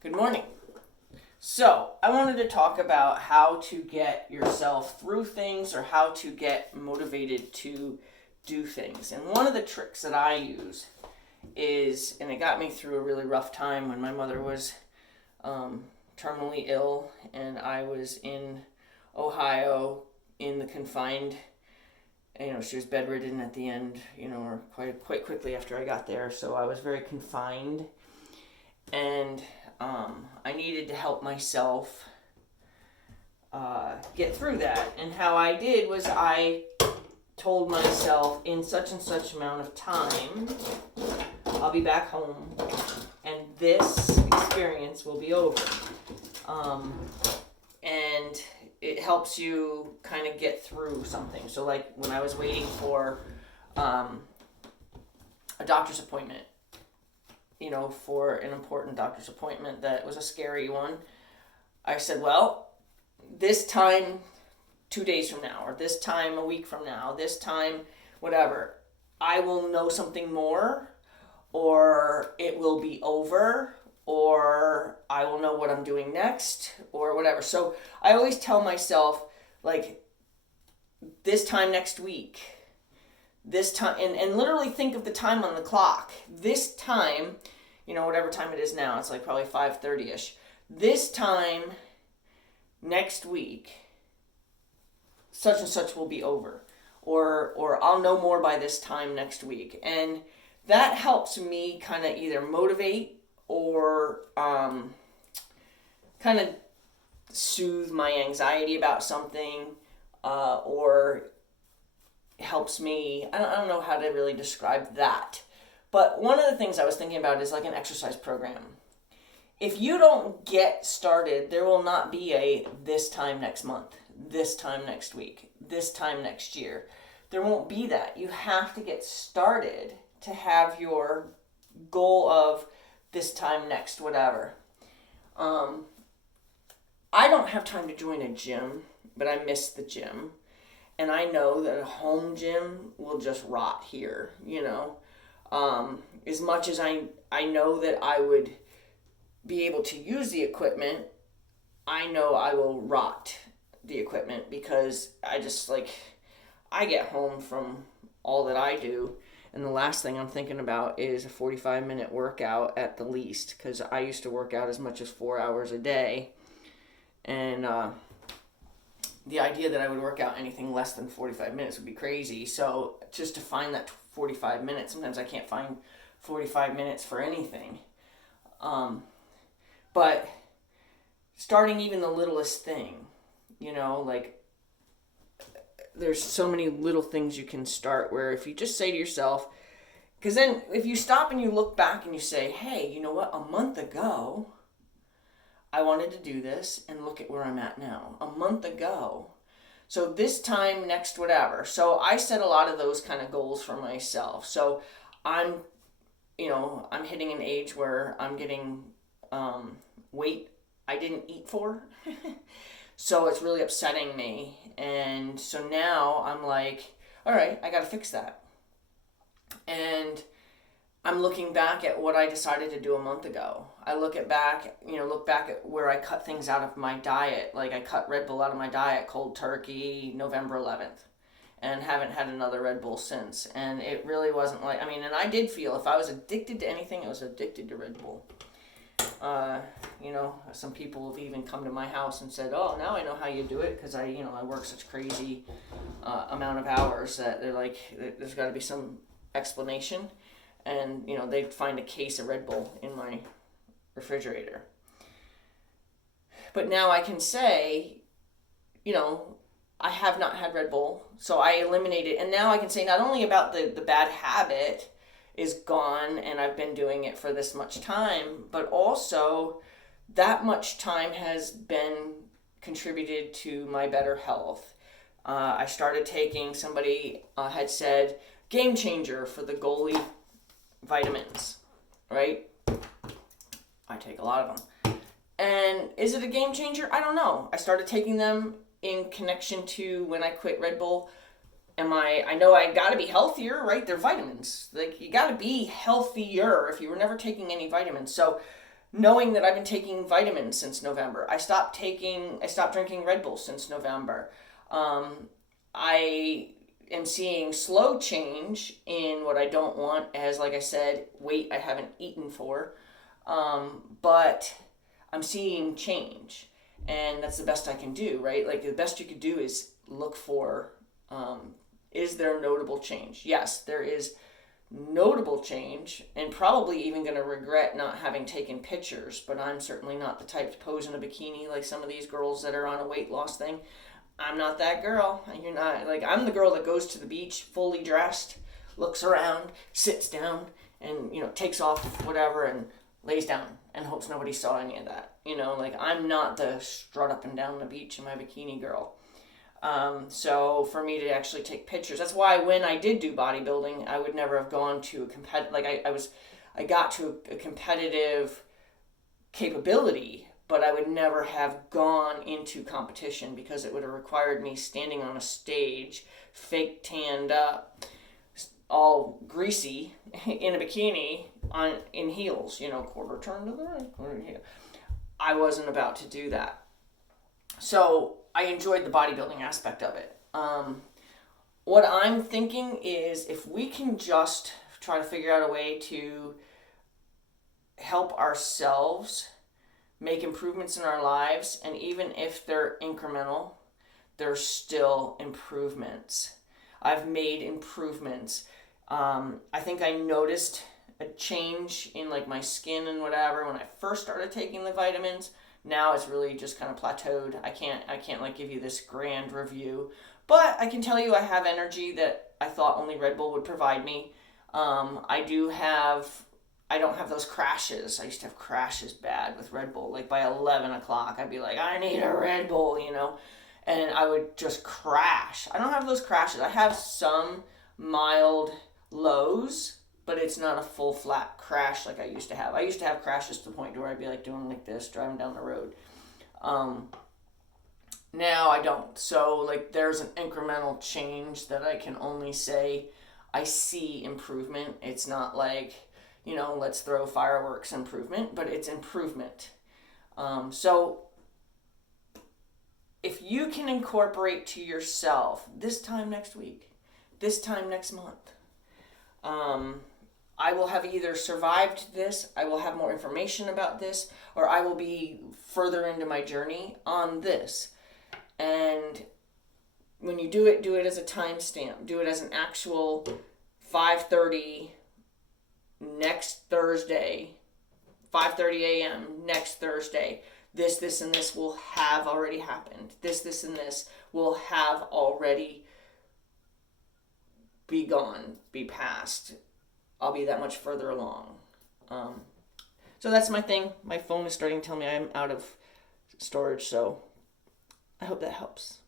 Good morning. So, I wanted to talk about how to get yourself through things or how to get motivated to do things. And one of the tricks that I use is, and it got me through a really rough time when my mother was terminally ill and I was in Ohio in the confined. She was bedridden at the end, or quite quickly after I got there. So I was very confined, and I needed to help myself get through that. And how I did was I told myself in such and such amount of time, I'll be back home, and this experience will be over. And it helps you kind of get through something. So, like when I was waiting for a doctor's appointment, for an important doctor's appointment that was a scary one, I said, well, this time 2 days from now, or this time a week from now, this time whatever, I will know something more, or it will be over, or I will know what I'm doing next, or whatever. So I always tell myself, like, this time next week, this time, and literally think of the time on the clock. This time, whatever time it is now, it's like probably 5:30ish. This time next week, such and such will be over, or I'll know more by this time next week. And that helps me kind of either motivate or kind of soothe my anxiety about something, or helps me, I don't know how to really describe that. But one of the things I was thinking about is like an exercise program. If you don't get started, there will not be a this time next month, this time next week, this time next year. There won't be that. You have to get started to have your goal of this time next whatever. I don't have time to join a gym, but I miss the gym. And I know that a home gym will just rot here, As much as I know that I would be able to use the equipment, I know I will rot the equipment because I get home from all that I do, and the last thing I'm thinking about is a 45-minute workout at the least, because I used to work out as much as 4 hours a day, and the idea that I would work out anything less than 45 minutes would be crazy. So just to find that 45 minutes, sometimes I can't find 45 minutes for anything. But starting even the littlest thing, there's so many little things you can start where if you just say to yourself, because then if you stop and you look back and you say, hey, you know what, a month ago, I wanted to do this, and look at where I'm at now. A month ago. So this time next whatever. So I set a lot of those kind of goals for myself. So I'm hitting an age where I'm getting weight I didn't eat for. So it's really upsetting me. And so now I'm like, all right, I got to fix that. And I'm looking back at what I decided to do a month ago. I look back at where I cut things out of my diet. Like I cut Red Bull out of my diet, cold turkey, November 11th, and haven't had another Red Bull since. And it really wasn't and I did feel if I was addicted to anything, I was addicted to Red Bull. Some people have even come to my house and said, oh, now I know how you do it, because I work such crazy amount of hours that they're like, there's got to be some explanation. And, they'd find a case of Red Bull in my refrigerator. But now I can say, I have not had Red Bull, so I eliminated. And now I can say not only about the bad habit is gone and I've been doing it for this much time, but also that much time has been contributed to my better health. I started taking, somebody had said, game changer for the goalie vitamins, right? I take a lot of them. And is it a game changer? I don't know. I started taking them in connection to when I quit Red Bull. I know I gotta be healthier, right? They're vitamins. Like, you gotta be healthier if you were never taking any vitamins. So knowing that I've been taking vitamins since November. I stopped drinking Red Bull since November. I am seeing slow change in what I don't want, as like I said, weight I haven't eaten for. But I'm seeing change, and that's the best I can do, right? Like the best you could do is look for, is there notable change? Yes, there is notable change, and probably even going to regret not having taken pictures, but I'm certainly not the type to pose in a bikini like some of these girls that are on a weight loss thing. I'm not that girl. You're not. Like, I'm the girl that goes to the beach fully dressed, looks around, sits down, and, takes off whatever and lays down and hopes nobody saw any of that. Like, I'm not the strut up and down the beach in my bikini girl. So for me to actually take pictures, that's why when I did do bodybuilding, I would never have gone to a competitive, like I got to a competitive capability, but I would never have gone into competition because it would have required me standing on a stage, fake tanned up, all greasy in a bikini in heels, quarter turn to the right, quarter heel. I wasn't about to do that. So I enjoyed the bodybuilding aspect of it. What I'm thinking is if we can just try to figure out a way to help ourselves make improvements in our lives, and even if they're incremental, they're still improvements. I've made improvements. I think I noticed a change in like my skin and whatever when I first started taking the vitamins. Now it's really just kind of plateaued. I can't like give you this grand review, but I can tell you I have energy that I thought only Red Bull would provide me. I don't have those crashes. I used to have crashes bad with Red Bull. Like by 11 o'clock, I'd be like, I need a Red Bull, and I would just crash. I don't have those crashes. I have some mild lows, but it's not a full flat crash like I used to have. I used to have crashes to the point where I'd be like doing like this, driving down the road. Now I don't. So like there's an incremental change that I can only say I see improvement. It's not like, let's throw fireworks improvement, but it's improvement. So if you can incorporate to yourself this time next week, this time next month, I will have either survived this, I will have more information about this, or I will be further into my journey on this. And when you do it as a timestamp. Do it as an actual 5:30 next Thursday, 5:30 a.m. next Thursday. This, and this will have already happened. This, and this will have already be gone, be past. I'll be that much further along. So that's my thing. My phone is starting to tell me I'm out of storage, so I hope that helps.